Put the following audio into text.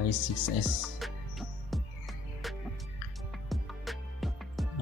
Y6S،